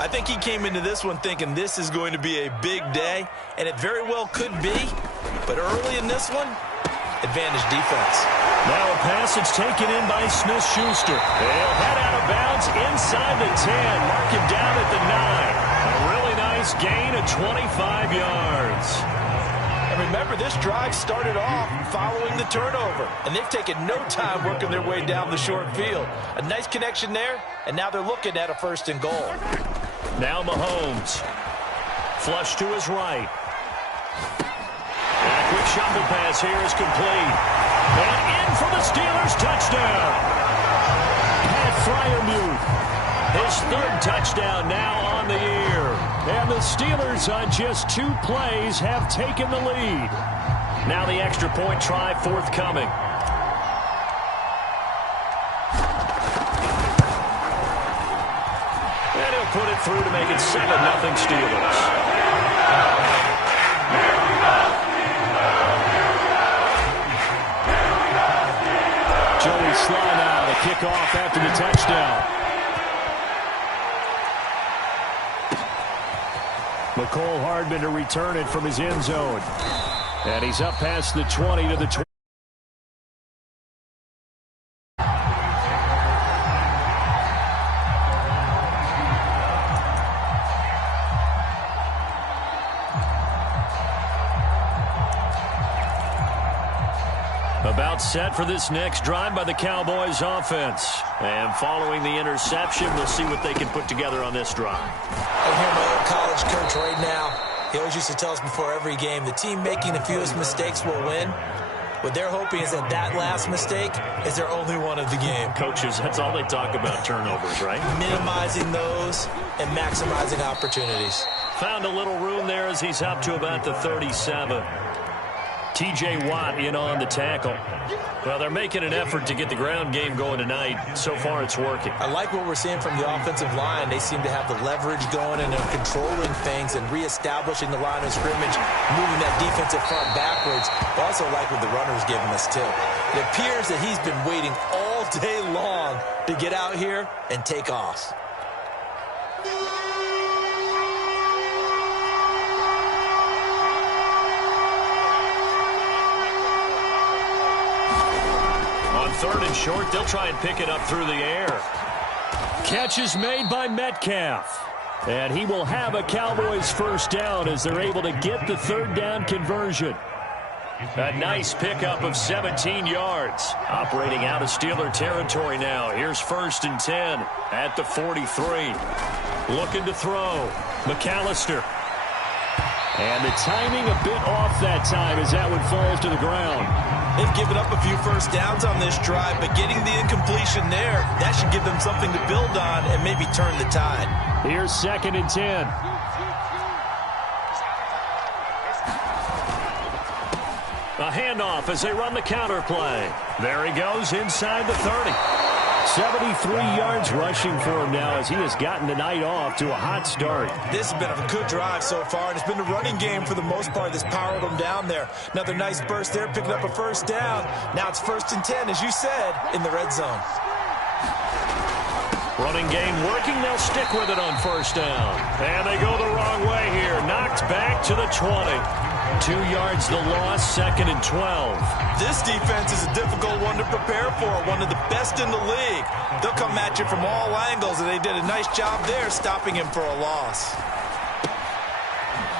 I think he came into this one thinking this is going to be a big day, and it very well could be. But early in this one, advantage defense. Now a pass that's taken in by Smith-Schuster. They'll head out of bounds inside the 10. Mark him down at the 9. A really nice gain of 25 yards. And remember, this drive started off following the turnover, and they've taken no time working their way down the short field. A nice connection there, and now they're looking at a 1st and goal. Now Mahomes. Flush to his right. And a quick shuffle pass here is complete. And in for the Steelers' touchdown. Pat Freiermuth. His 3rd touchdown now on the year. And the Steelers on just 2 plays have taken the lead. Now the extra point try forthcoming. And he'll put it through to make it 7-0 Steelers. Joey Sly now to kick off after the touchdown. McCole Hardman to return it from his end zone. And he's up past the 20 to the 20. About set for this next drive by the Cowboys offense. And following the interception, we'll see what they can put together on this drive. I hear my old college coach right now. He always used to tell us before every game, the team making the fewest mistakes will win. What they're hoping is that last mistake is their only one of the game. Coaches, that's all they talk about, turnovers, right? Minimizing those and maximizing opportunities. Found a little room there as he's up to about the 37. T.J. Watt in on the tackle. Well, they're making an effort to get the ground game going tonight. So far, it's working. I like what we're seeing from the offensive line. They seem to have the leverage going and they're controlling things and reestablishing the line of scrimmage, moving that defensive front backwards. I also like what the runner's giving us, too. It appears that he's been waiting all day long to get out here and take off. On 3rd and short, they'll try and pick it up through the air. Catch is made by Metcalf. And he will have a Cowboys 1st down as they're able to get the 3rd down conversion. A nice pickup of 17 yards. Operating out of Steeler territory now. Here's 1st and 10 at the 43. Looking to throw. McAllister. And the timing a bit off that time as that one falls to the ground. They've given up a few 1st downs on this drive, but getting the incompletion there, that should give them something to build on and maybe turn the tide. Here's 2nd and 10. A handoff as they run the counter play. There he goes inside the 30. 73 yards rushing for him now as he has gotten the night off to a hot start. This has been a good drive so far, and it's been the running game for the most part that's powered them down there. Another nice burst there, picking up a 1st down. Now it's 1st and 10, as you said, in the red zone. Running game working. They'll stick with it on 1st down. And they go the wrong way here. Knocked back to the 20. 2 yards the loss, 2nd and 12. This defense is a difficult one to prepare for, one of the best in the league. They'll come at you from all angles, and they did a nice job there stopping him for a loss.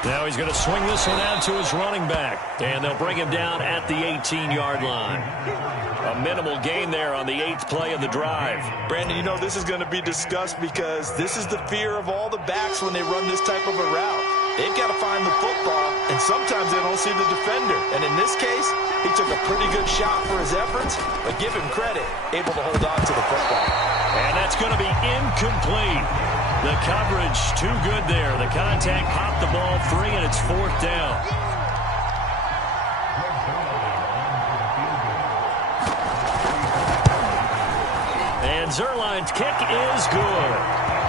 Now he's going to swing this one out to his running back, and they'll bring him down at the 18-yard line. A minimal gain there on the 8th play of the drive. Brandon, you know this is going to be discussed because this is the fear of all the backs when they run this type of a route. They've got to find the football, and sometimes they don't see the defender. And in this case, he took a pretty good shot for his efforts, but give him credit, able to hold on to the football. And that's going to be incomplete. The coverage too good there. The contact popped the ball free, and it's 4th down. And Zerline's kick is good.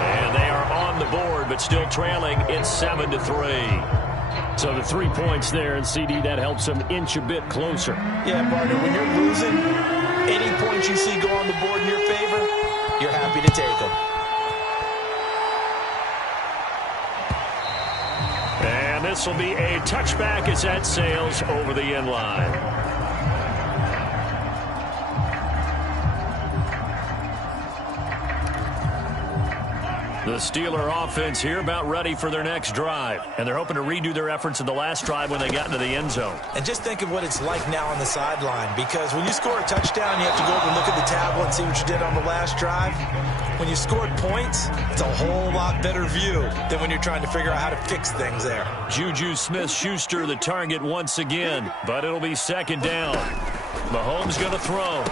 And they are on the board, but still trailing. It's 7-3. So the 3 points there, and CD, that helps them inch a bit closer. Yeah, partner, when you're losing, any points you see go on the board in your favor, you're happy to take them. this will be a touchback as that sails over the end line. The Steeler offense here about ready for their next drive. And they're hoping to redo their efforts in the last drive when they got into the end zone. And just think of what it's like now on the sideline. Because when you score a touchdown, you have to go over and look at the tablet and see what you did on the last drive. When you scored points, it's a whole lot better view than when you're trying to figure out how to fix things there. Juju Smith-Schuster the target once again. But it'll be second down. Mahomes going to throw.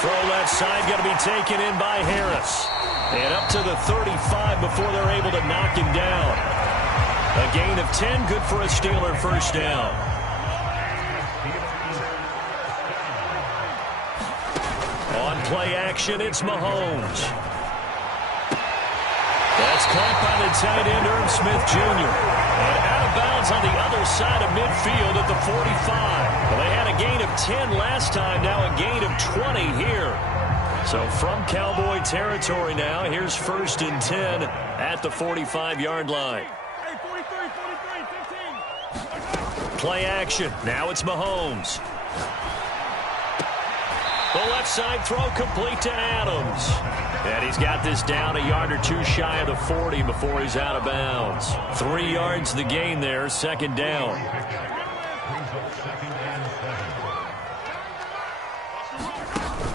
Throw left side going to be taken in by Harris. And up to the 35 before they're able to knock him down. A gain of 10, good for a Steeler first down. On play action, it's Mahomes. That's caught by the tight end, Irv Smith Jr. And out of bounds on the other side of midfield at the 45. Well, they had a gain of 10 last time, now a gain of 20 here. So from Cowboy territory now, here's 1st and 10 at the 45-yard line. Hey, 43, 15. Play action. Now it's Mahomes. The left side throw complete to Adams. And he's got this down a yard or two shy of the 40 before he's out of bounds. 3 yards the gain there, second down.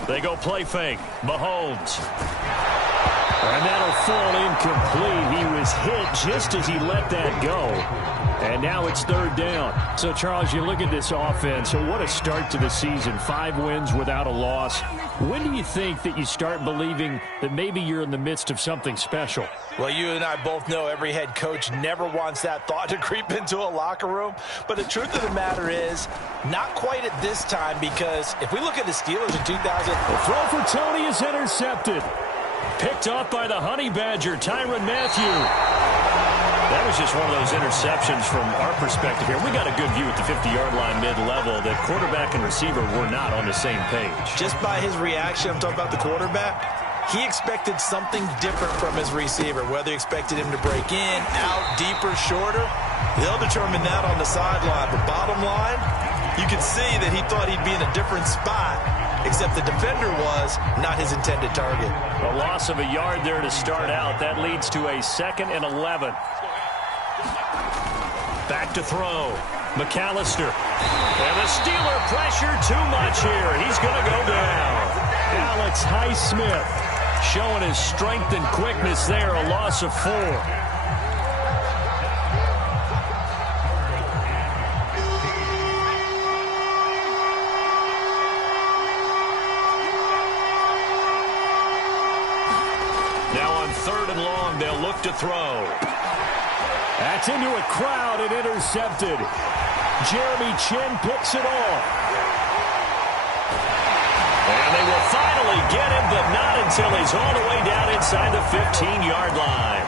They go play fake. Mahomes. And that'll fall incomplete. He was hit just as he let that go. And now it's third down. So, Charles, you look at this offense. So what a start to the season. 5 wins without a loss. When do you think that you start believing that maybe you're in the midst of something special? Well, you and I both know every head coach never wants that thought to creep into a locker room. But the truth of the matter is, not quite at this time, because if we look at the Steelers in 2000... The throw for Tony is intercepted. Picked off by the Honey Badger, Tyrann Mathieu. That was just one of those interceptions from our perspective here. We got a good view at the 50-yard line mid-level that quarterback and receiver were not on the same page. Just by his reaction, I'm talking about the quarterback, he expected something different from his receiver, whether he expected him to break in, out, deeper, shorter. They'll determine that on the sideline. But bottom line, you can see that he thought he'd be in a different spot, except the defender was not his intended target. A loss of a yard there to start out. That leads to a 2nd and 11. Back to throw. McAllister. And the Steeler pressure too much here. He's going to go down. Alex Highsmith showing his strength and quickness there. A loss of 4. Now on 3rd and long, they'll look to throw. That's into a crowd and intercepted. Jeremy Chin picks it off. And they will finally get him, but not until he's all the way down inside the 15-yard line.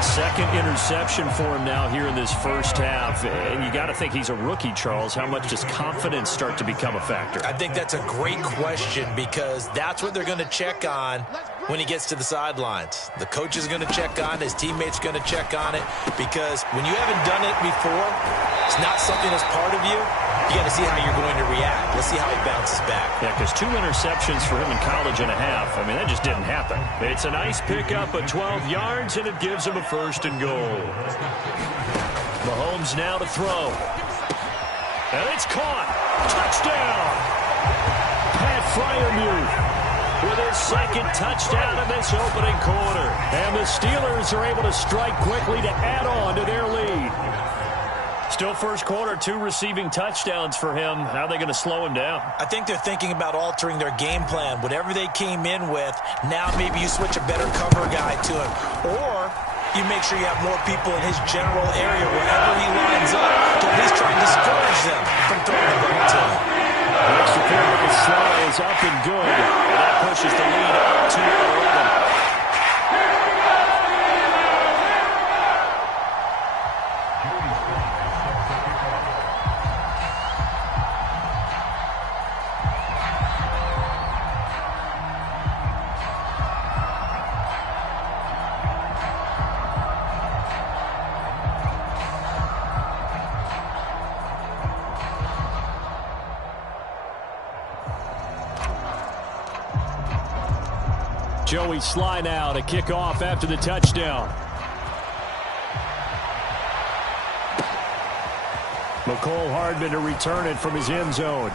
2nd interception for him now here in this first half. And you got to think he's a rookie, Charles. How much does confidence start to become a factor? I think that's a great question, because that's what they're going to check on when he gets to the sidelines. The coach is going to check on it. His teammates are going to check on it, because when you haven't done it before, it's not something that's part of you. You got to see how you're going to react. Let's see how he bounces back. Yeah, because 2 interceptions for him in college and a half. I mean, that just didn't happen. It's a nice pickup of 12 yards, and it gives him a 1st and goal. Mahomes now to throw. And it's caught. Touchdown. Pat Freiermuth with his 2nd touchdown in this opening quarter. And the Steelers are able to strike quickly to add on to their lead. Still first quarter, 2 receiving touchdowns for him. How are they going to slow him down? I think they're thinking about altering their game plan. Whatever they came in with, now maybe you switch a better cover guy to him. Or you make sure you have more people in his general area wherever he lines up to at least try and discourage them from throwing the ball to him. The extra point slide is up and good. And that pushes the lead up to 11. Joey Sly now to kick off after the touchdown. McCole Hardman to return it from his end zone.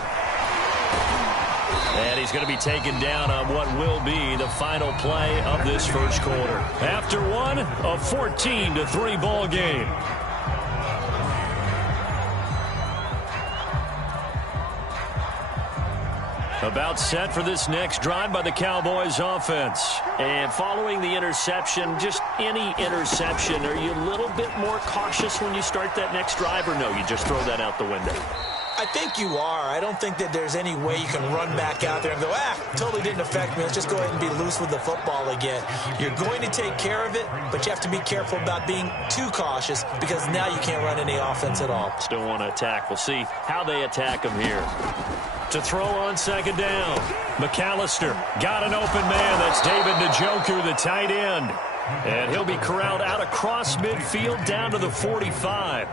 And he's going to be taken down on what will be the final play of this first quarter. After one, a 14-3 ball game. About set for this next drive by the Cowboys offense. And following the interception, just any interception, are you a little bit more cautious when you start that next drive, or no, you just throw that out the window? I think you are. I don't think that there's any way you can run back out there and go, totally didn't affect me. Let's just go ahead and be loose with the football again. You're going to take care of it, but you have to be careful about being too cautious because now you can't run any offense at all. Still want to attack. We'll see how they attack him here. To throw on second down, McAllister got an open man. That's David Njoku, the tight end. And he'll be corralled out across midfield down to the 45.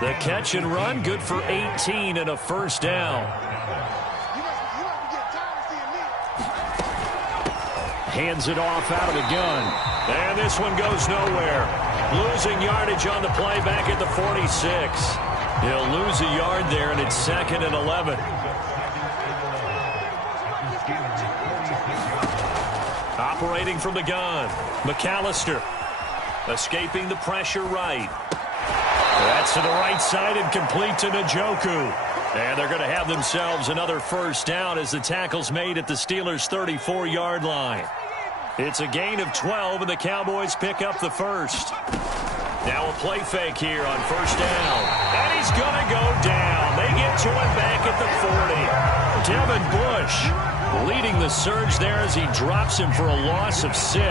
The catch and run, good for 18 and a first down. Hands it off out of the gun. And this one goes nowhere. Losing yardage on the play back at the 46. He'll lose a yard there, and it's 2nd and 11. Operating from the gun, McAllister escaping the pressure right. That's to the right side and complete to Njoku. And they're going to have themselves another first down as the tackle's made at the Steelers' 34-yard line. It's a gain of 12, and the Cowboys pick up the first. Now a play fake here on first down. And he's going to go down. They get to him back at the 40. Devin Bush leading the surge there as he drops him for a loss of 6.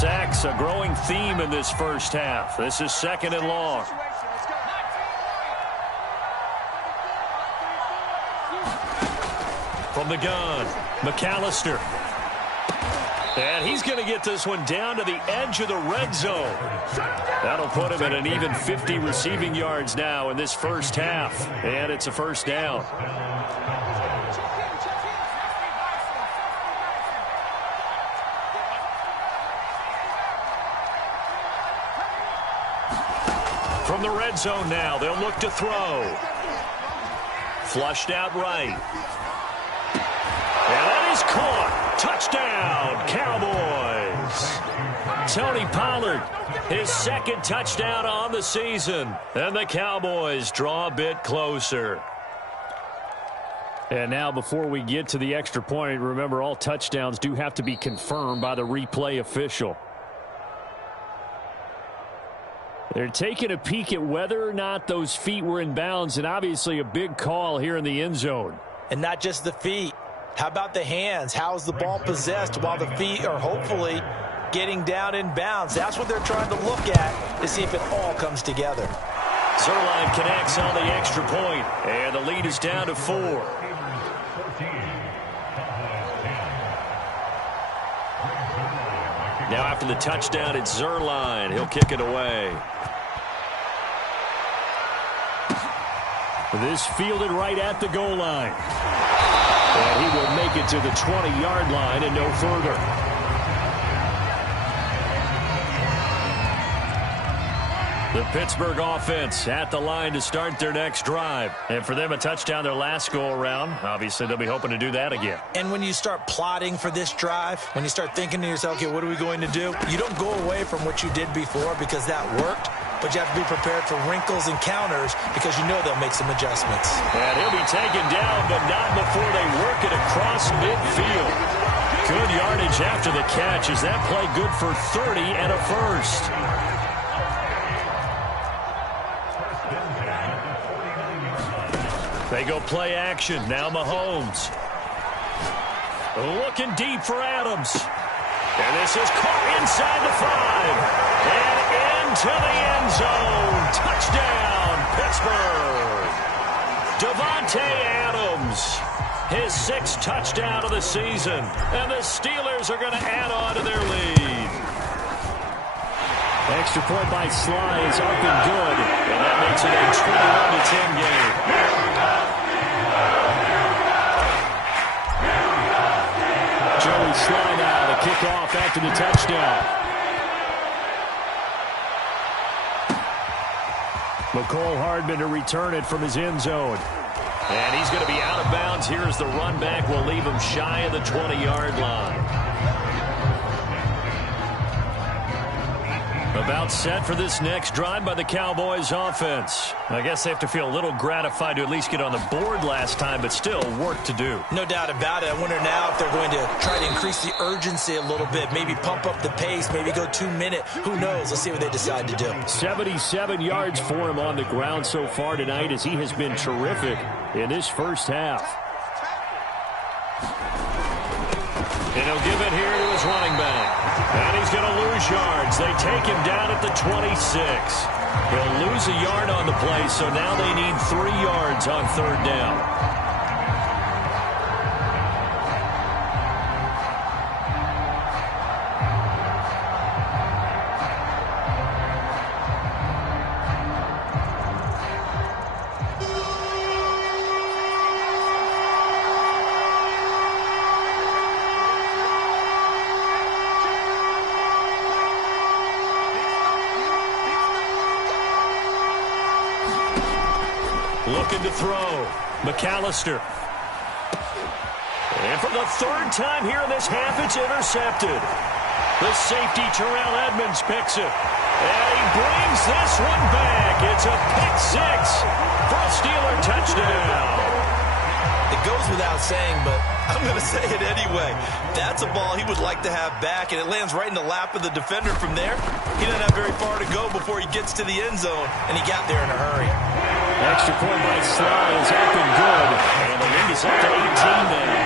Sacks, a growing theme in this first half. This is 2nd and long. From the gun, McAllister. And he's going to get this one down to the edge of the red zone. That'll put him at an even 50 receiving yards now in this first half. And it's a first down. From the red zone now, they'll look to throw. Flushed out right. And that is caught. Touchdown, Cowboys. Tony Pollard, his 2nd touchdown on the season. And the Cowboys draw a bit closer. And now before we get to the extra point, remember all touchdowns do have to be confirmed by the replay official. They're taking a peek at whether or not those feet were in bounds, and obviously a big call here in the end zone. And not just the feet. How about the hands? How is the ball possessed while the feet are hopefully getting down in bounds? That's what they're trying to look at to see if it all comes together. Zerline connects on the extra point, and the lead is down to 4. Now after the touchdown, it's Zerline. He'll kick it away. This fielded right at the goal line. And he will make it to the 20-yard line and no further. The Pittsburgh offense at the line to start their next drive. And for them, a touchdown their last go-around. Obviously, they'll be hoping to do that again. And when you start plotting for this drive, when you start thinking to yourself, okay, what are we going to do? You don't go away from what you did before because that worked. But you have to be prepared for wrinkles and counters because you know they'll make some adjustments. And he'll be taken down, but not before they work it across midfield. Good yardage after the catch. Is that play good for 30 and a first? They go play action. Now Mahomes. Looking deep for Adams. And this is caught inside the 5. And into the end zone. Touchdown, Pittsburgh. Davante Adams. His 6th touchdown of the season. And the Steelers are going to add on to their lead. Extra point by Sly is up and good. And that makes it a 21-10 game. pick off after the touchdown. McCole Hardman to return it from his end zone. And he's going to be out of bounds. Here's the run back. Will leave him shy of the 20-yard line. About set for this next drive by the Cowboys offense. I guess they have to feel a little gratified to at least get on the board last time, but still work to do. No doubt about it. I wonder now if they're going to try to increase the urgency a little bit, maybe pump up the pace, maybe go 2-minute. Who knows? Let's see what they decide to do. 77 yards for him on the ground so far tonight as he has been terrific in this first half. And he'll give it here to his running back. And he's going to lose yards. They take him down at the 26. He'll lose a yard on the play, so now they need 3 yards on third down. Looking to throw. McAllister. And for the third time here in this half, it's intercepted. The safety, Terrell Edmonds, picks it. And he brings this one back. It's a pick 6 for a Steeler touchdown. It goes without saying, but I'm going to say it anyway. That's a ball he would like to have back, and it lands right in the lap of the defender from there. He doesn't have very far to go before he gets to the end zone, and he got there in a hurry. Extra point by Sly is up and good. And the lead is up to 18 now.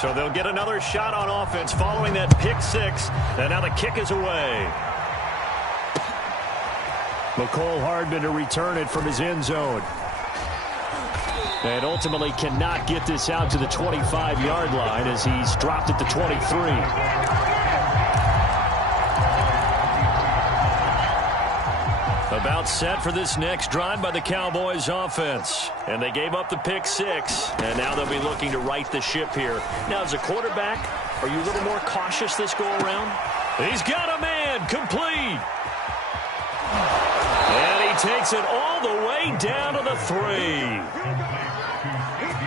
So they'll get another shot on offense following that pick 6. And now the kick is away. McCole Hardman to return it from his end zone. And ultimately cannot get this out to the 25-yard line as he's dropped at the 23. About set for this next drive by the Cowboys offense. And they gave up the pick 6. And now they'll be looking to right the ship here. Now, as a quarterback, are you a little more cautious this go-around? He's got a man complete. And he takes it all the way down to the 3.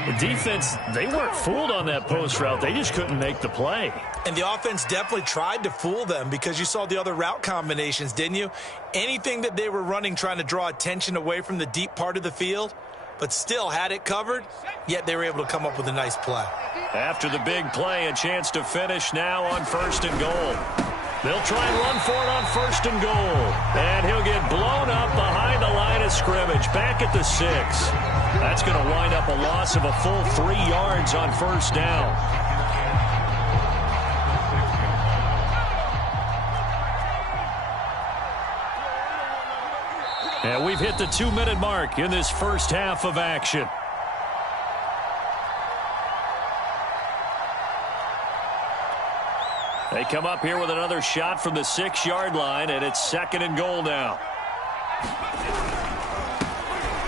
The defense, they weren't fooled on that post route. They just couldn't make the play. And the offense definitely tried to fool them because you saw the other route combinations, didn't you? Anything that they were running trying to draw attention away from the deep part of the field, but still had it covered, yet they were able to come up with a nice play. After the big play, a chance to finish now on 1st and goal. They'll try and run for it on 1st and goal. And he'll get blown up behind the line of scrimmage, back at the 6. That's going to wind up a loss of a full 3 yards on 1st down. And we've hit the 2-minute mark in this first half of action. They come up here with another shot from the 6-yard line, and it's 2nd and goal now.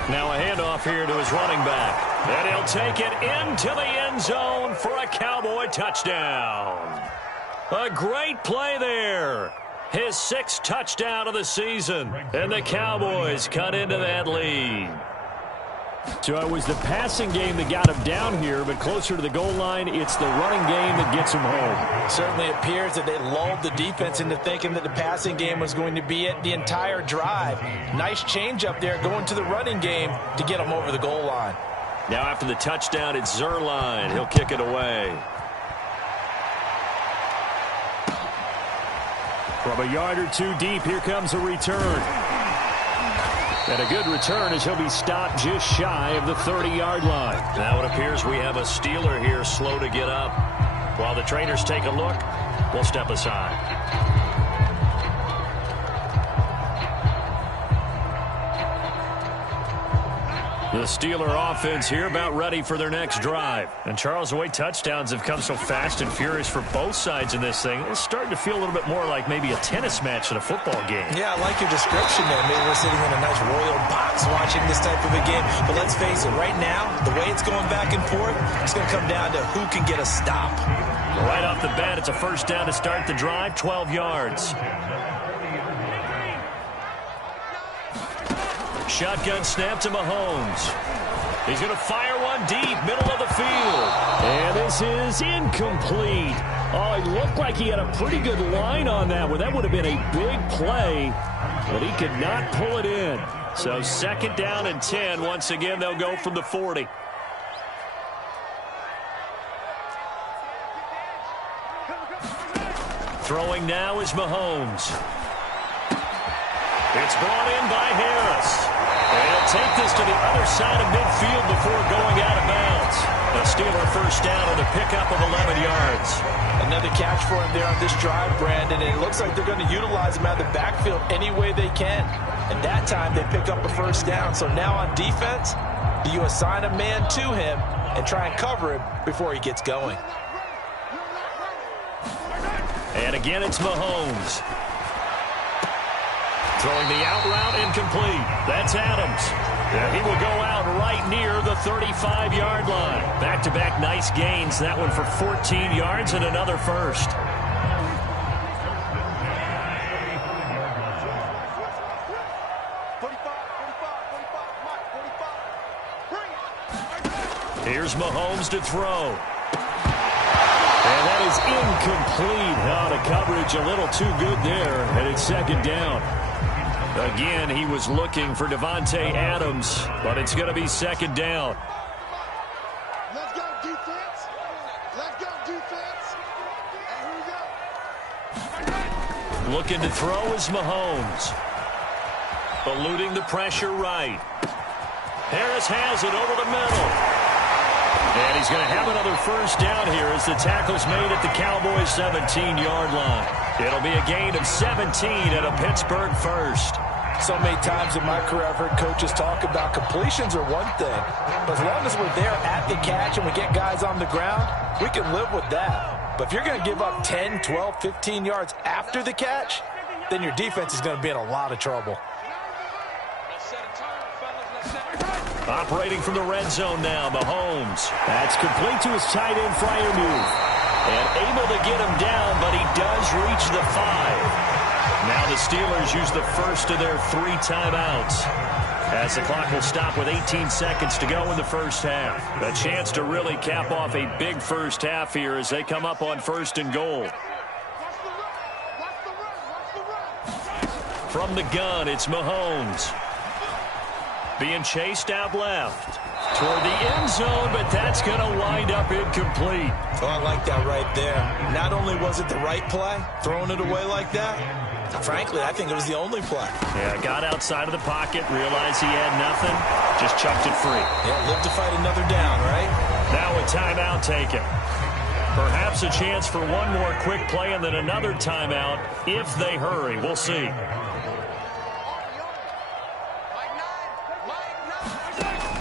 Now a handoff here to his running back. And he'll take it into the end zone for a Cowboy touchdown. A great play there. His 6th touchdown of the season. And the Cowboys cut into that lead. So it was the passing game that got him down here, but closer to the goal line, it's the running game that gets him home. Certainly appears that they lulled the defense into thinking that the passing game was going to be it the entire drive. Nice change up there going to the running game to get him over the goal line. Now after the touchdown, it's Zerline. He'll kick it away. From a yard or 2 deep, here comes a return. And a good return as he'll be stopped just shy of the 30-yard line. Now it appears we have a Steeler here slow to get up. While the trainers take a look, we'll step aside. The Steeler offense here about ready for their next drive. And Charles, the way touchdowns have come so fast and furious for both sides in this thing, it's starting to feel a little bit more like maybe a tennis match in a football game. Yeah, I like your description there. Maybe we're sitting in a nice royal box watching this type of a game. But let's face it, right now, the way it's going back and forth, it's going to come down to who can get a stop. Right off the bat, it's a first down to start the drive, 12 yards. Shotgun snap to Mahomes. He's going to fire one deep, middle of the field. And this is incomplete. Oh, it looked like he had a pretty good line on that one. That would have been a big play, but he could not pull it in. So second down and 10. Once again, they'll go from the 40. Throwing now is Mahomes. It's brought in by Harris. And he'll take this to the other side of midfield before going out of bounds. A Steeler first down on the pickup of 11 yards. Another catch for him there on this drive, Brandon, and it looks like they're going to utilize him out of the backfield any way they can. And that time they pick up a first down. So now on defense, do you assign a man to him and try and cover him before he gets going? And again, it's Mahomes. Throwing the out route incomplete. That's Adams. And he will go out right near the 35-yard line. Back-to-back nice gains. That one for 14 yards and another first. Here's Mahomes to throw. And that is incomplete. Out of coverage, a little too good there, and it's second down. Again, he was looking for Devontae Adams, but it's going to be second down. Let's go, defense. Let's go, defense. And here we go. Looking to throw is Mahomes. Eluding the pressure right. Harris has it over the middle. And he's going to have another first down here as the tackle's made at the Cowboys' 17-yard line. It'll be a gain of 17 and a Pittsburgh first. So many times in my career I've heard coaches talk about completions are one thing. But as long as we're there at the catch and we get guys on the ground, we can live with that. But if you're going to give up 10, 12, 15 yards after the catch, then your defense is going to be in a lot of trouble. Operating from the red zone now, Mahomes. That's complete to his tight end flyer move. And able to get him down, but he does reach the 5. Now the Steelers use the first of their 3 timeouts. As the clock will stop with 18 seconds to go in the first half. A chance to really cap off a big first half here as they come up on first and goal. From the gun, it's Mahomes. Being chased out left. Toward the end zone, but that's going to wind up incomplete. Oh, I like that right there. Not only was it the right play, throwing it away like that, frankly, I think it was the only play. Yeah, got outside of the pocket, realized he had nothing, just chucked it free. Yeah, live to fight another down, right? Now a timeout taken. Perhaps a chance for one more quick play and then another timeout if they hurry. We'll see.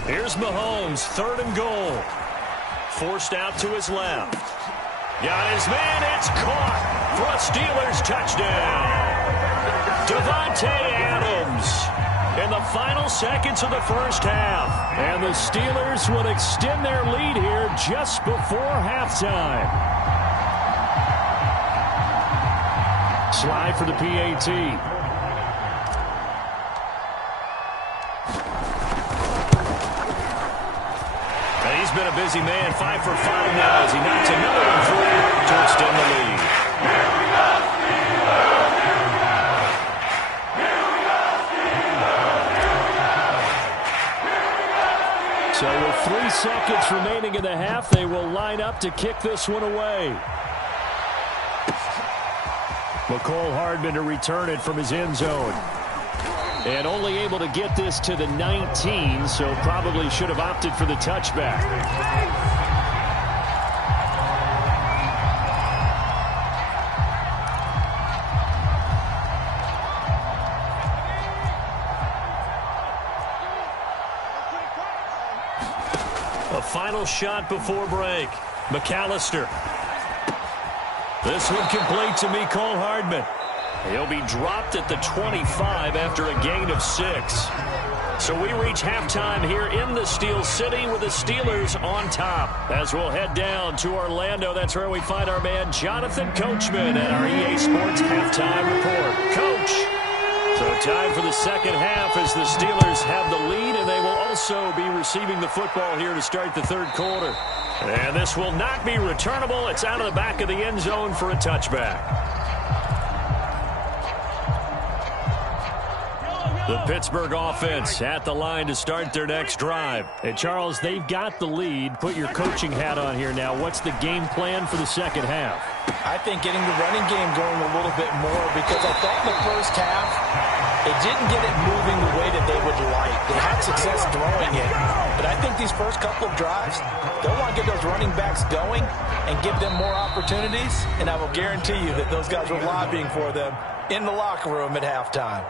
Here's Mahomes, 3rd and goal. Forced out to his left. Got his man, it's caught for a Steelers touchdown. Devontae Adams in the final seconds of the first half. And the Steelers will extend their lead here just before halftime. Slide for the PAT. He's been a busy man, 5 for 5 now as he knocks another one through to extend the lead. So with 3 seconds remaining in the half, they will line up to kick this one away. McCole Hardman to return it from his end zone. And only able to get this to the 19, so probably should have opted for the touchback. A final shot before break. McAllister. This one complete to Mecole Hardman. He'll be dropped at the 25 after a gain of 6. So we reach halftime here in the Steel City with the Steelers on top. As we'll head down to Orlando, that's where we find our man Jonathan Coachman at our EA Sports Halftime Report. Coach, so time for the second half as the Steelers have the lead, and they will also be receiving the football here to start the third quarter. And this will not be returnable. It's out of the back of the end zone for a touchback. The Pittsburgh offense at the line to start their next drive. Hey, Charles, they've got the lead. Put your coaching hat on here now. What's the game plan for the second half? I think getting the running game going a little bit more, because I thought in the first half they didn't get it moving the way that they would like. They had success throwing it, but I think these first couple of drives, they'll want to get those running backs going and give them more opportunities, and I will guarantee you that those guys were lobbying for them in the locker room at halftime.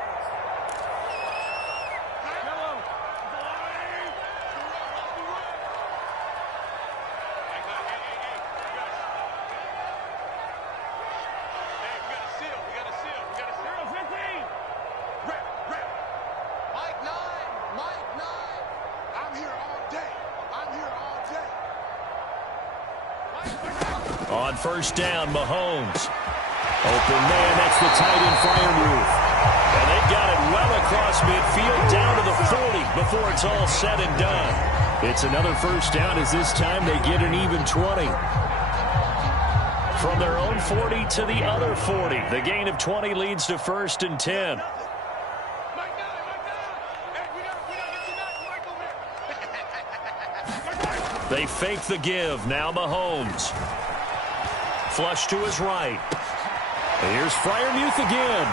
On first down, Mahomes. Open man, that's the tight end Freiermuth. And they've got it well across midfield down to the 40 before it's all said and done. It's another first down as this time they get an even 20. From their own 40 to the other 40. The gain of 20 leads to first and 10. They fake the give. Now Mahomes. Flush to his right. Here's Freiermuth again.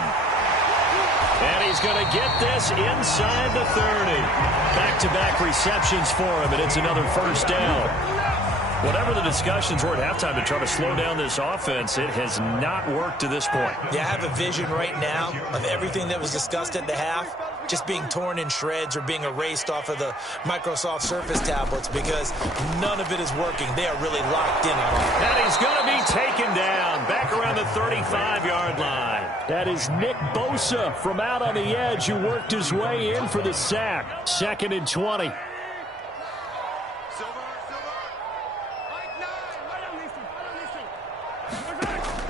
And he's going to get this inside the 30. Back-to-back receptions for him, and it's another first down. Whatever the discussions were at halftime to try to slow down this offense, it has not worked to this point. Yeah, I have a vision right now of everything that was discussed at the half just being torn in shreds or being erased off of the Microsoft Surface tablets, because none of it is working. They are really locked in on it. And he's going to be taken down back around the 35-yard line. That is Nick Bosa from out on the edge who worked his way in for the sack. Second and 20.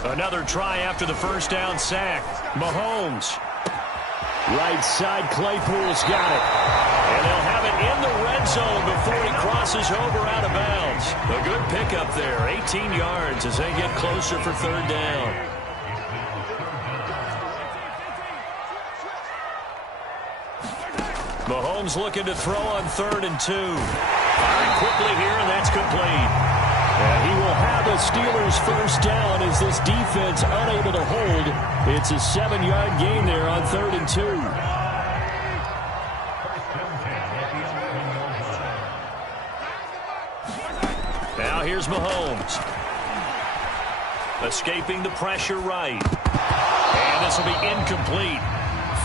Another try after the first down sack. Mahomes. Right side, Claypool's got it. And they'll have it in the red zone before he crosses over out of bounds. A good pickup there, 18 yards as they get closer for third down. Mahomes looking to throw on 3rd and 2. Firing quickly here, and that's complete. And he will have a Steelers first down as this defense unable to hold. It's a 7-yard gain there on 3rd and 2. Now here's Mahomes. Escaping the pressure right. And this will be incomplete.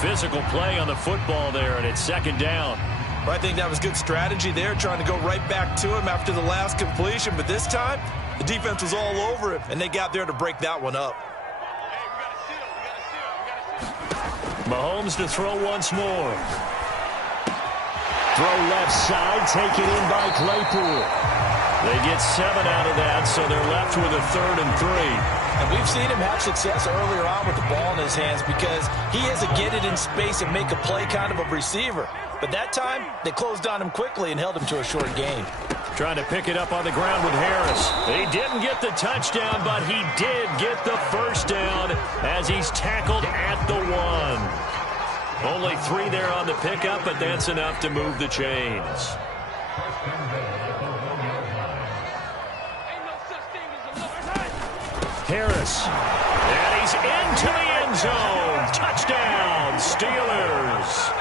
Physical play on the football there, and it's second down. I think that was good strategy there, trying to go right back to him after the last completion. But this time, the defense was all over him, and they got there to break that one up. Mahomes to throw once more. Throw left side, taken in by Claypool. They get 7 out of that, so they're left with a 3rd and 3. And we've seen him have success earlier on with the ball in his hands because he is a get it in space and make a play kind of a receiver. But that time, they closed on him quickly and held him to a short gain. Trying to pick it up on the ground with Harris. He didn't get the touchdown, but he did get the first down as he's tackled at the 1. Only 3 there on the pickup, but that's enough to move the chains. Harris. And he's into the end zone. Touchdown, Steelers.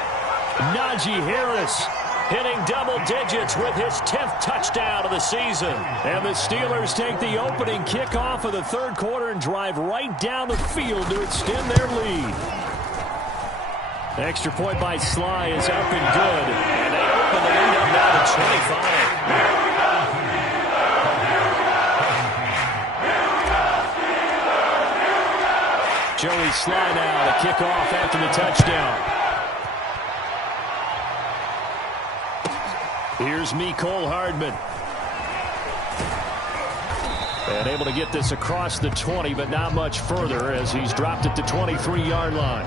Najee Harris hitting double digits with his 10th touchdown of the season. And the Steelers take the opening kickoff of the third quarter and drive right down the field to extend their lead. Extra point by Sly is up and good. And they open the lead up now to 25. Joey Sly now to kick off after the touchdown. Here's Mecole Hardman. And able to get this across the 20, but not much further as he's dropped it to 23-yard line.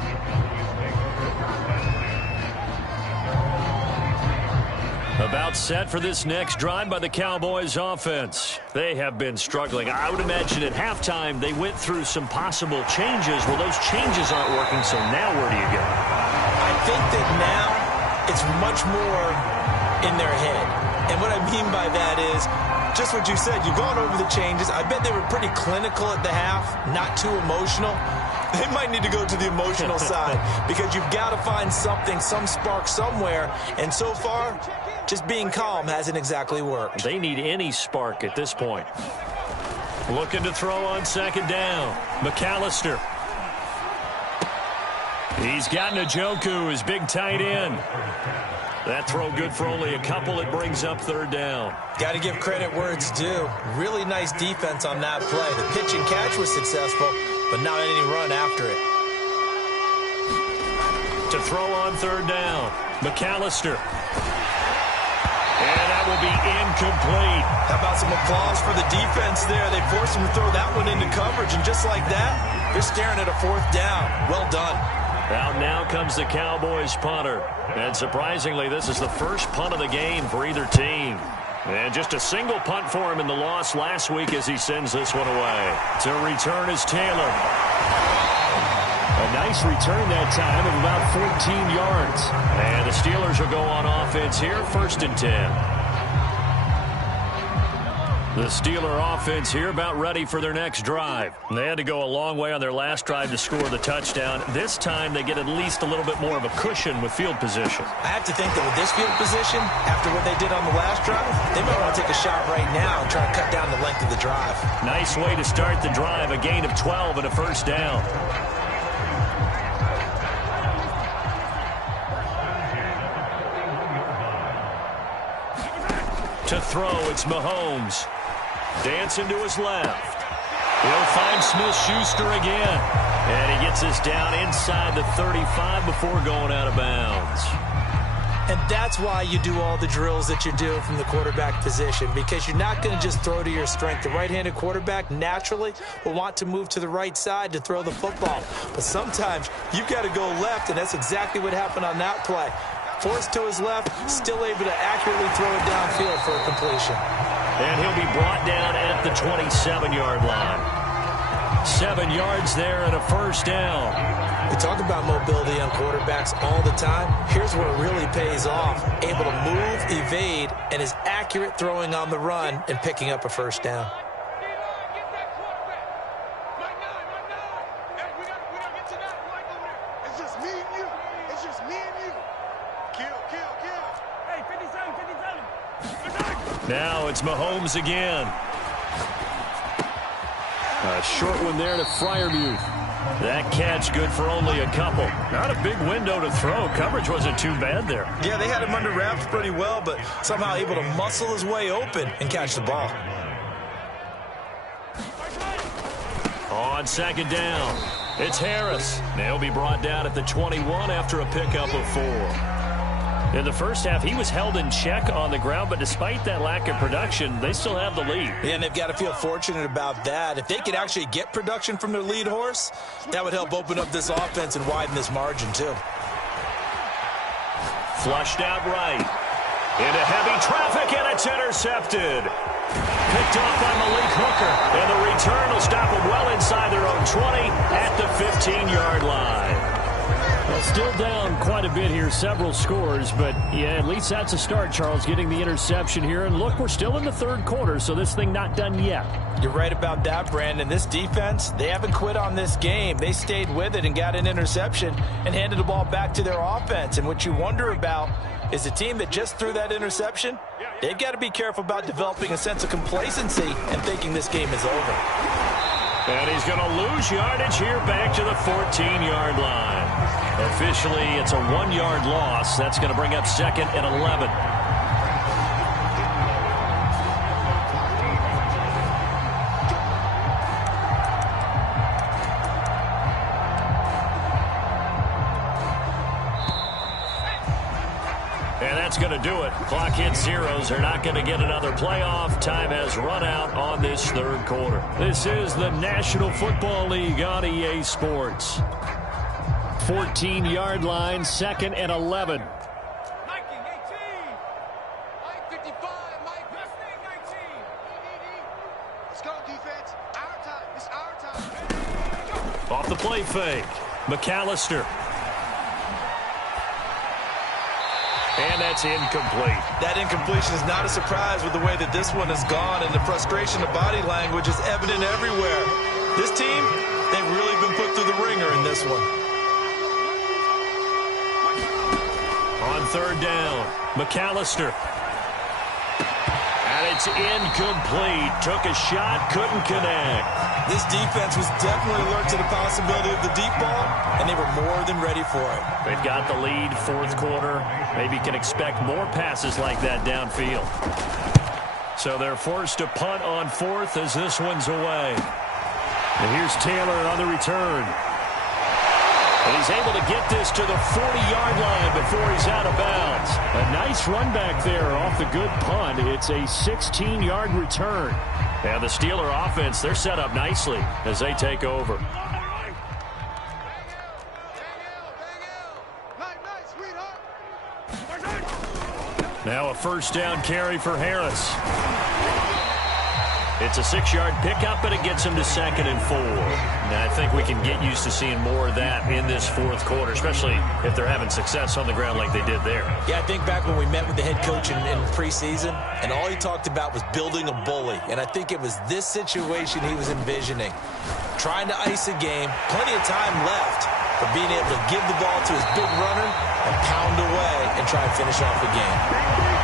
About set for this next drive by the Cowboys offense. They have been struggling. I would imagine at halftime they went through some possible changes. Well, those changes aren't working, so now where do you go? I think that now it's much more in their head. And what I mean by that is just what you said. You've gone over the changes. I bet they were pretty clinical at the half, not too emotional. They might need to go to the emotional side because you've got to find something, some spark somewhere. And so far, just being calm hasn't exactly worked. They need any spark at this point. Looking to throw on second down. McAllister. He's got Njoku, his big tight end. That throw good for only a couple. It brings up third down. Got to give credit where it's due. Really nice defense on that play. The pitch and catch was successful, but not any run after it. To throw on third down, McAllister. And that will be incomplete. How about some applause for the defense there? They forced him to throw that one into coverage, and just like that, they're staring at a fourth down. Well done. Out now comes the Cowboys punter. And surprisingly, this is the first punt of the game for either team. And just a single punt for him in the loss last week as he sends this one away. To return is Taylor. A nice return that time of about 14 yards. And the Steelers will go on offense here, 1st and 10. The Steeler offense here about ready for their next drive. They had to go a long way on their last drive to score the touchdown. This time they get at least a little bit more of a cushion with field position. I have to think that with this field position, after what they did on the last drive, they might want to take a shot right now and try to cut down the length of the drive. Nice way to start the drive, a gain of 12 and a first down. To throw, it's Mahomes. Dancing to his left. He'll find Smith-Schuster again. And he gets us down inside the 35 before going out of bounds. And that's why you do all the drills that you do from the quarterback position, because you're not going to just throw to your strength. The right-handed quarterback naturally will want to move to the right side to throw the football. But sometimes you've got to go left, and that's exactly what happened on that play. Forced to his left, still able to accurately throw it downfield for a completion. And he'll be brought down at the 27-yard line. 7 yards there and a first down. We talk about mobility on quarterbacks all the time. Here's where it really pays off. Able to move, evade, and is accurate throwing on the run and picking up a first down. Now it's Mahomes again. A short one there to Freiermuth. That catch good for only a couple. Not a big window to throw. Coverage wasn't too bad there. Yeah, they had him under wraps pretty well, but somehow able to muscle his way open and catch the ball. On second down, it's Harris. They'll be brought down at the 21 after a pickup of 4. In the first half, he was held in check on the ground, but despite that lack of production, they still have the lead. Yeah, and they've got to feel fortunate about that. If they could actually get production from their lead horse, that would help open up this offense and widen this margin, too. Flushed out right. Into heavy traffic, and it's intercepted. Picked off by Malik Hooker, and the return will stop them well inside their own 20 at the 15-yard line. Well, still down quite a bit here, several scores, but yeah, at least that's a start, Charles, getting the interception here. And look, we're still in the third quarter, so this thing not done yet. You're right about that, Brandon. This defense, they haven't quit on this game. They stayed with it and got an interception and handed the ball back to their offense. And what you wonder about is a team that just threw that interception, they've got to be careful about developing a sense of complacency and thinking this game is over. And he's going to lose yardage here back to the 14-yard line. Officially, it's a 1-yard loss. That's going to bring up 2nd and 11. And that's going to do it. Clock hits zeros. They're not going to get another playoff. Time has run out on this third quarter. This is the National Football League on EA Sports. 14-yard line, 2nd and 11. Off the play fake. McAllister. And that's incomplete. That incompletion is not a surprise with the way that this one has gone, and the frustration of body language is evident everywhere. This team, they've really been put through the ringer in this one. On 3rd down, McAllister. And it's incomplete. Took a shot, couldn't connect. This defense was definitely alert to the possibility of the deep ball, and they were more than ready for it. They've got the lead, 4th quarter. Maybe can expect more passes like that downfield. So they're forced to punt on 4th as this one's away. And here's Taylor on the return. And he's able to get this to the 40-yard line before he's out of bounds. A nice run back there off the good punt. It's a 16-yard return. And the Steeler offense, they're set up nicely as they take over. Now a 1st down carry for Harris. It's a 6-yard pickup, but it gets him to 2nd and 4. Now, I think we can get used to seeing more of that in this 4th quarter, especially if they're having success on the ground like they did there. Yeah, I think back when we met with the head coach in preseason, and all he talked about was building a bully. And I think it was this situation he was envisioning. Trying to ice a game, plenty of time left for being able to give the ball to his big runner and pound away and try and finish off the game.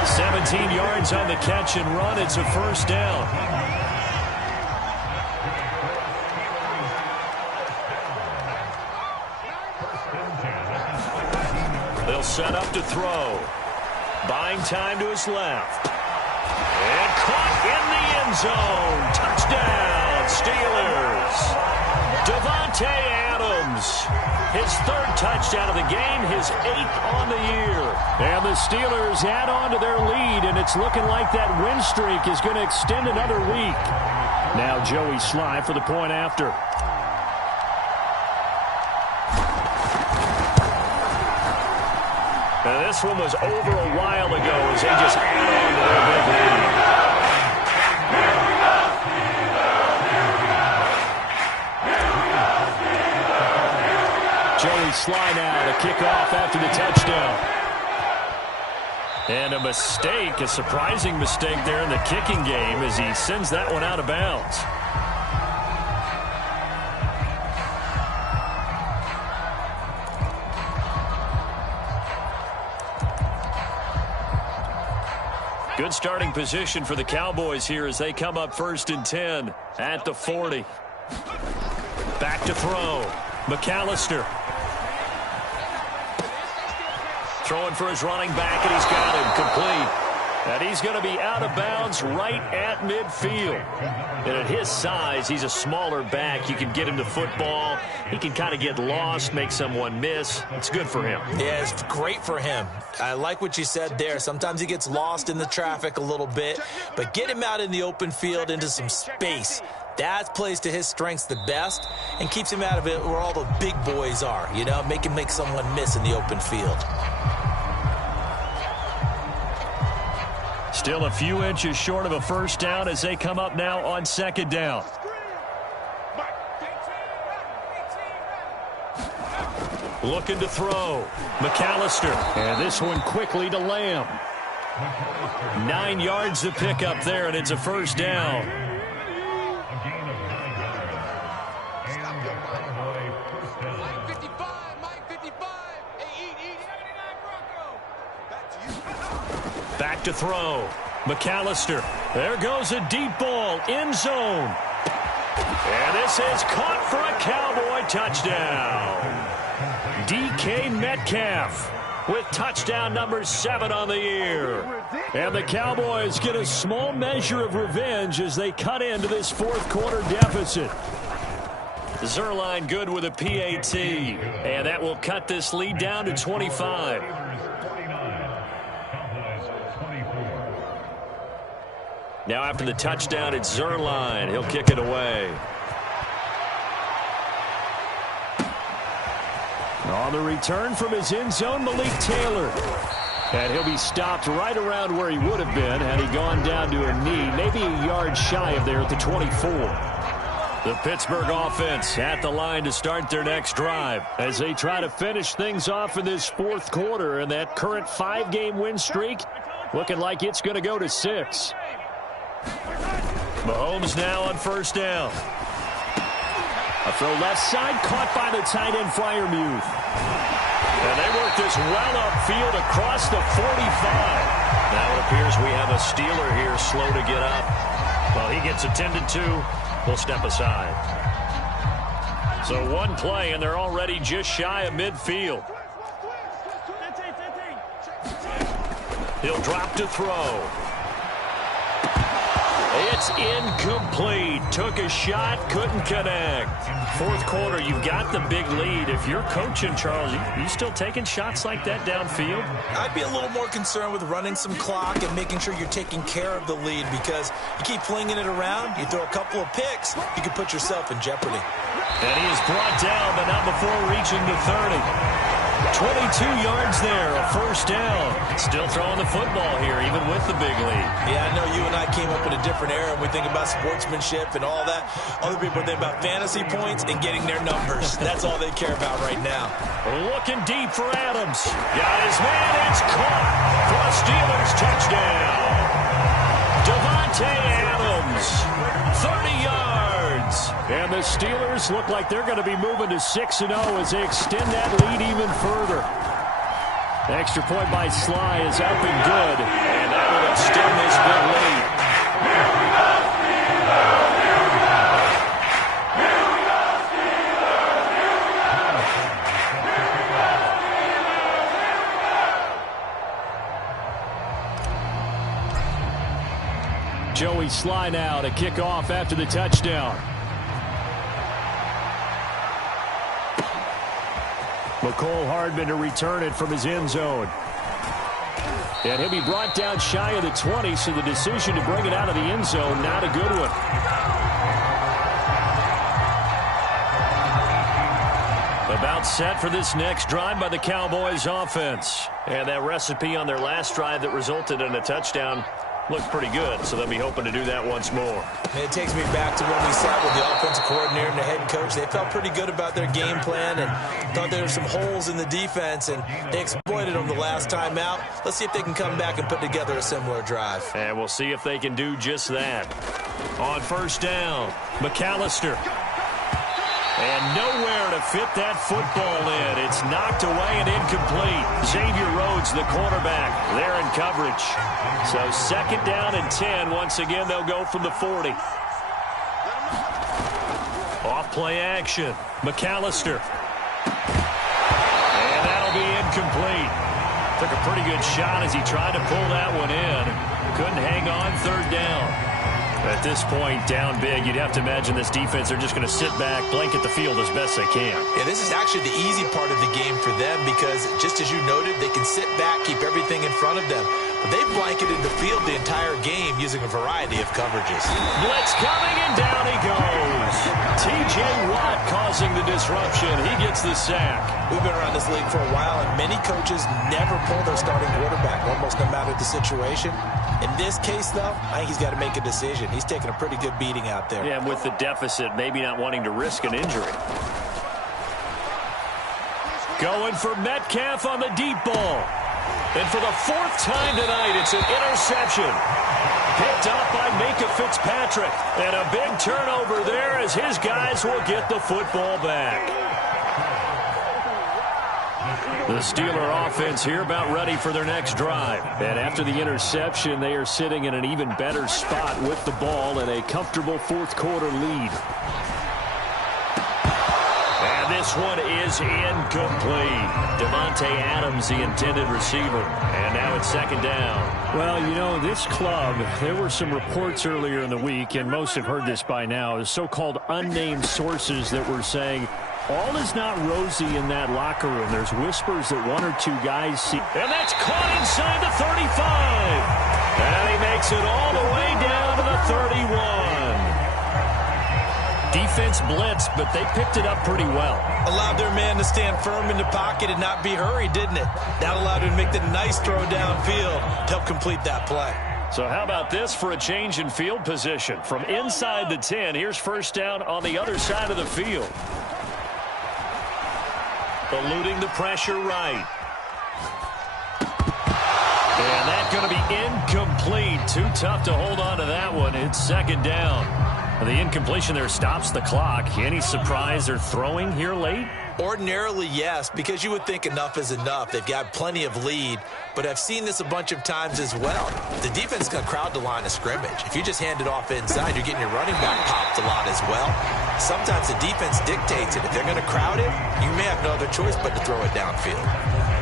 17 yards on the catch and run. It's a 1st down. They'll set up to throw. Buying time to his left. And caught in the end zone. Touchdown, Steelers. Davante Adams. His 3rd touchdown of the game, his 8th on the year. And the Steelers add on to their lead, and it's looking like that win streak is going to extend another week. Now Joey Sly for the point after. Now this one was over a while ago as they just add on to their big lead. Joey Sly now to kick off after the touchdown. And a mistake, a surprising mistake there in the kicking game as he sends that one out of bounds. Good starting position for the Cowboys here as they come up 1st and 10 at the 40. Back to throw. McAllister. Throwing for his running back, and he's got him complete. And he's going to be out of bounds right at midfield. And at his size, he's a smaller back. You can get him the football. He can kind of get lost, make someone miss. It's good for him. Yeah, it's great for him. I like what you said there. Sometimes he gets lost in the traffic a little bit, but get him out in the open field into some space. That plays to his strengths the best and keeps him out of it where all the big boys are, you know, make him make someone miss in the open field. Still a few inches short of a 1st down as they come up now on 2nd down. Looking to throw. McAllister. And this one quickly to Lamb. 9 yards to pick up there, and it's a 1st down. Back to throw. McAllister. There goes a deep ball. End zone. And this is caught for a Cowboy touchdown. DK Metcalf with touchdown number 7 on the year. And the Cowboys get a small measure of revenge as they cut into this 4th quarter deficit. Zerline good with a PAT. And that will cut this lead down to 25. Now after the touchdown, it's Zerline. He'll kick it away. On the return from his end zone, Malik Taylor. And he'll be stopped right around where he would have been had he gone down to a knee, maybe a yard shy of there at the 24. The Pittsburgh offense at the line to start their next drive as they try to finish things off in this fourth quarter, and that current 5-game win streak looking like it's going to go to 6. Mahomes now on first down. A throw left side, caught by the tight end Freiermuth. And they work this well upfield across the 45. Now it appears we have a Steeler here slow to get up. Well, he gets attended to. We'll step aside. So one play, and they're already just shy of midfield. He'll drop to throw. It's incomplete. Took a shot, couldn't connect. Fourth quarter, you've got the big lead. If you're coaching, Charles, you still taking shots like that downfield? I'd be a little more concerned with running some clock and making sure you're taking care of the lead, because you keep flinging it around, you throw a couple of picks, you could put yourself in jeopardy. And he is brought down, but not before reaching the 30. 22 yards there, a first down. Still throwing the football here, even with the big lead. Yeah, I know you and I came up in a different era, and we think about sportsmanship and all that. Other people think about fantasy points and getting their numbers. That's all they care about right now. Looking deep for Adams. Got his man, it's caught for a Steelers touchdown. Devontae Adams, 30 yards. And the Steelers look like they're going to be moving to 6-0 as they extend that lead even further. The extra point by Sly is up and good. And that will extend this big lead. Joey Sly now to kick off after the touchdown. McCole Hardman to return it from his end zone. And he'll be brought down shy of the 20, so the decision to bring it out of the end zone, not a good one. About set for this next drive by the Cowboys offense. And that recipe on their last drive that resulted in a touchdown looked pretty good, so they'll be hoping to do that once more. And it takes me back to when we sat with the offensive coordinator and the head coach. They felt pretty good about their game plan and thought there were some holes in the defense, and they exploited them the last time out. Let's see if they can come back and put together a similar drive. And we'll see if they can do just that. On first down, McAllister. And nowhere to fit that football in. It's knocked away and incomplete. Xavier Rhodes, the quarterback, there in coverage. So second down and 10. Once again, they'll go from the 40. Off play action. McAllister. And that'll be incomplete. Took a pretty good shot as he tried to pull that one in. Couldn't hang on, third down. At this point, down big, you'd have to imagine this defense are just going to sit back, blanket the field as best they can. Yeah, this is actually the easy part of the game for them because, just as you noted, they can sit back, keep everything in front of them. But they've blanketed the field the entire game using a variety of coverages. Blitz coming, and down he goes. T.J. Watt causing the disruption. He gets the sack. We've been around this league for a while, and many coaches never pull their starting quarterback, almost no matter the situation. In this case, though, I think he's got to make a decision. He's taking a pretty good beating out there. Yeah, and with the deficit, maybe not wanting to risk an injury. Going for Metcalf on the deep ball. And for the fourth time tonight, it's an interception. Picked up by Micah Fitzpatrick. And a big turnover there as his guys will get the football back. The Steeler offense here about ready for their next drive. And after the interception, they are sitting in an even better spot with the ball and a comfortable fourth quarter lead. And this one is incomplete. Devontae Adams, the intended receiver. And now it's second down. Well, you know, this club, there were some reports earlier in the week, and most have heard this by now, the so-called unnamed sources that were saying all is not rosy in that locker room. There's whispers that one or two guys see. And that's caught inside the 35. And he makes it all the way down to the 31. Defense blitzed, but they picked it up pretty well. Allowed their man to stand firm in the pocket and not be hurried, didn't it? That allowed him to make the nice throw downfield to help complete that play. So how about this for a change in field position? From inside the 10, here's first down on the other side of the field. Eluding the pressure right. And that's going to be incomplete. Too tough to hold on to that one. It's second down. The incompletion there stops the clock. Any surprise they're throwing here late? Ordinarily, yes, because you would think enough is enough. They've got plenty of lead, but I've seen this a bunch of times as well. The defense is going to crowd the line of scrimmage. If you just hand it off inside, you're getting your running back popped a lot as well. Sometimes the defense dictates it. If they're going to crowd it, you may have no other choice but to throw it downfield.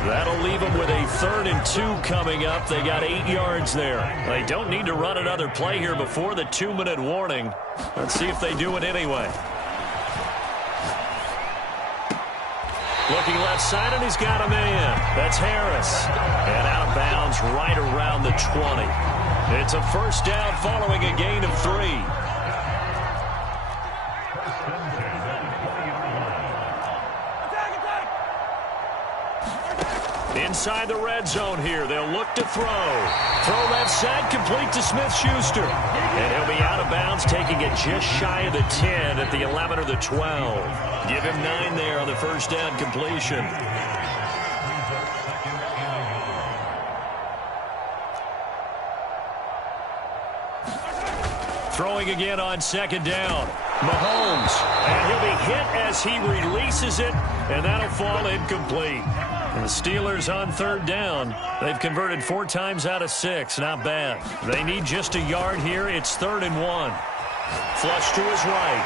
That'll leave them with a 3rd and 2 coming up. They got 8 yards there. They don't need to run another play here before the 2-minute warning. Let's see if they do it anyway. Looking left side, and he's got a man. That's Harris. And out of bounds right around the 20. It's a first down following a gain of 3. Inside the red zone here. They'll look to throw. Throw left side, complete to Smith-Schuster. And he'll be out of bounds, taking it just shy of the 10 at the 11 or the 12. Give him 9 there on the first down completion. Throwing again on second down. Mahomes. And he'll be hit as he releases it, and that'll fall incomplete. And the Steelers on 3rd down. They've converted 4 times out of 6. Not bad. They need just a yard here. It's 3rd and 1. Flush to his right.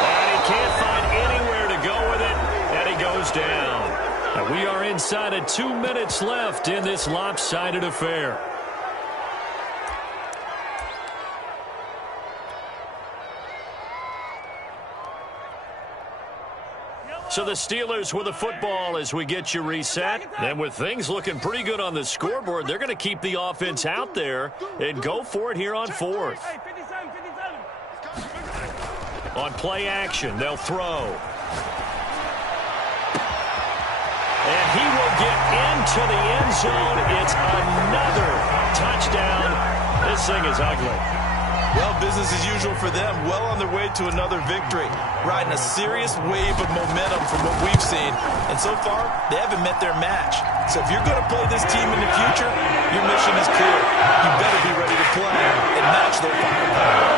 And he can't find anywhere to go with it. And he goes down. And we are inside of 2 minutes left in this lopsided affair. So the Steelers with the football as we get you reset. And with things looking pretty good on the scoreboard, they're going to keep the offense out there and go for it here on 4th. On play action, they'll throw. And he will get into the end zone. It's another touchdown. This thing is ugly. Well, business as usual for them. Well on their way to another victory. Riding a serious wave of momentum from what we've seen. And so far, they haven't met their match. So if you're going to play this team in the future, your mission is clear. You better be ready to play and match their firepower.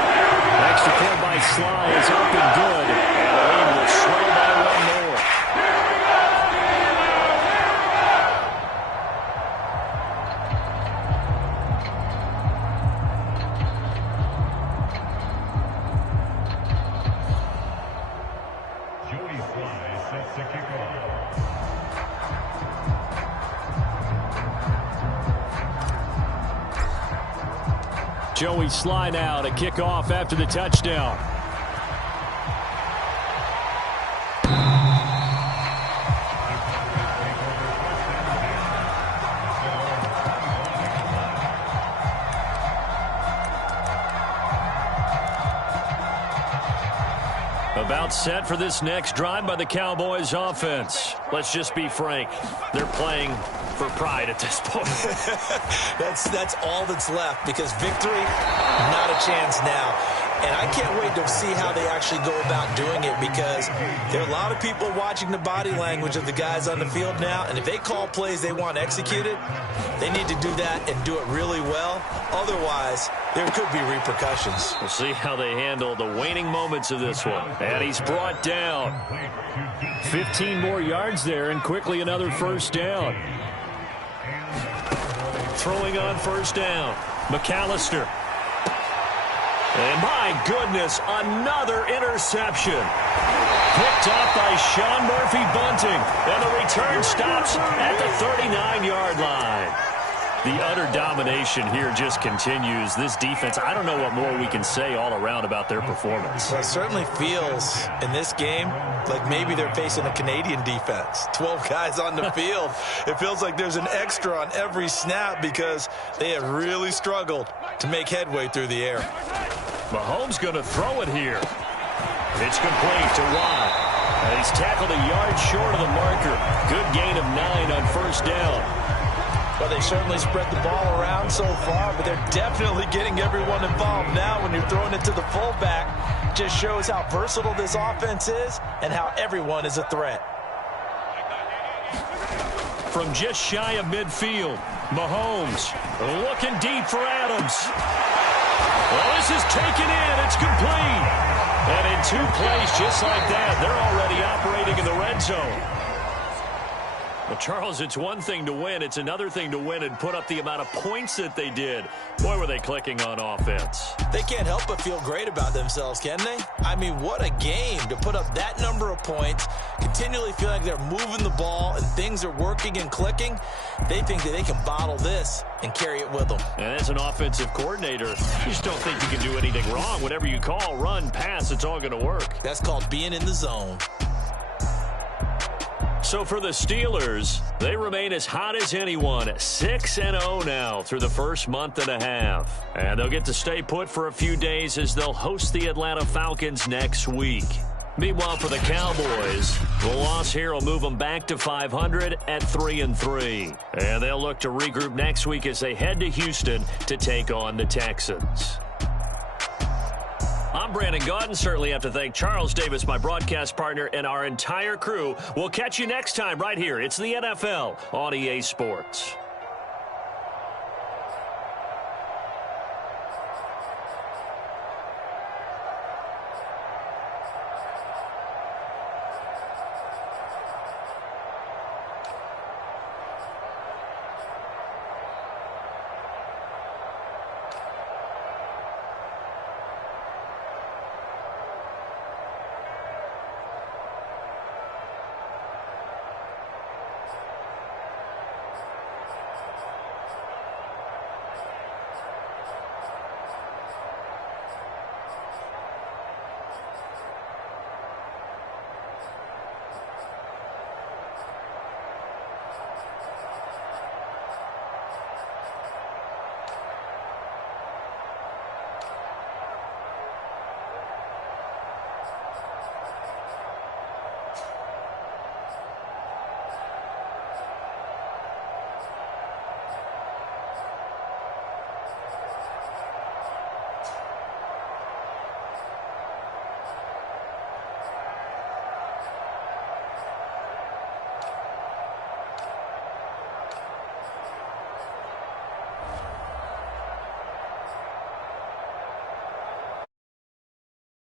Extra point by Sly is up and good. And the lead will slow by 1 more. Joey Sly now to kick off after the touchdown. About set for this next drive by the Cowboys offense. Let's just be frank. They're playing for pride at this point. That's all that's left, because victory, not a chance now. And I can't wait to see how they actually go about doing it, because there are a lot of people watching the body language of the guys on the field now, and if they call plays they want executed, they need to do that and do it really well. Otherwise, there could be repercussions. We'll see how they handle the waning moments of this one. And he's brought down. 15 more yards there, and quickly another first down. Throwing on first down. McAllister. And my goodness, another interception. Picked up by Sean Murphy-Bunting. And the return stops at the 39-yard line. The utter domination here just continues. This defense, I don't know what more we can say all around about their performance. Well, it certainly feels in this game like maybe they're facing a Canadian defense. 12 guys on the field. It feels like there's an extra on every snap because they have really struggled to make headway through the air. Mahomes going to throw it here. It's complete to Watt. And he's tackled a yard short of the marker. Good gain of 9 on first down. Well, they certainly spread the ball around so far, but they're definitely getting everyone involved now when you're throwing it to the fullback. Just shows how versatile this offense is and how everyone is a threat. From just shy of midfield, Mahomes looking deep for Adams. Well, this is taken in. It's complete. And in 2 plays just like that, they're already operating in the red zone. Well, Charles, it's one thing to win. It's another thing to win and put up the amount of points that they did. Boy, were they clicking on offense. They can't help but feel great about themselves, can they? I mean, what a game to put up that number of points, continually feel like they're moving the ball and things are working and clicking. They think that they can bottle this and carry it with them. And as an offensive coordinator, you just don't think you can do anything wrong. Whatever you call, run, pass, it's all going to work. That's called being in the zone. So for the Steelers, they remain as hot as anyone, 6-0 now through the first month and a half. And they'll get to stay put for a few days as they'll host the Atlanta Falcons next week. Meanwhile, for the Cowboys, the loss here will move them back to 500 at 3-3. And they'll look to regroup next week as they head to Houston to take on the Texans. I'm Brandon Gaudin. Certainly have to thank Charles Davis, my broadcast partner, and our entire crew. We'll catch you next time right here. It's the NFL on EA Sports.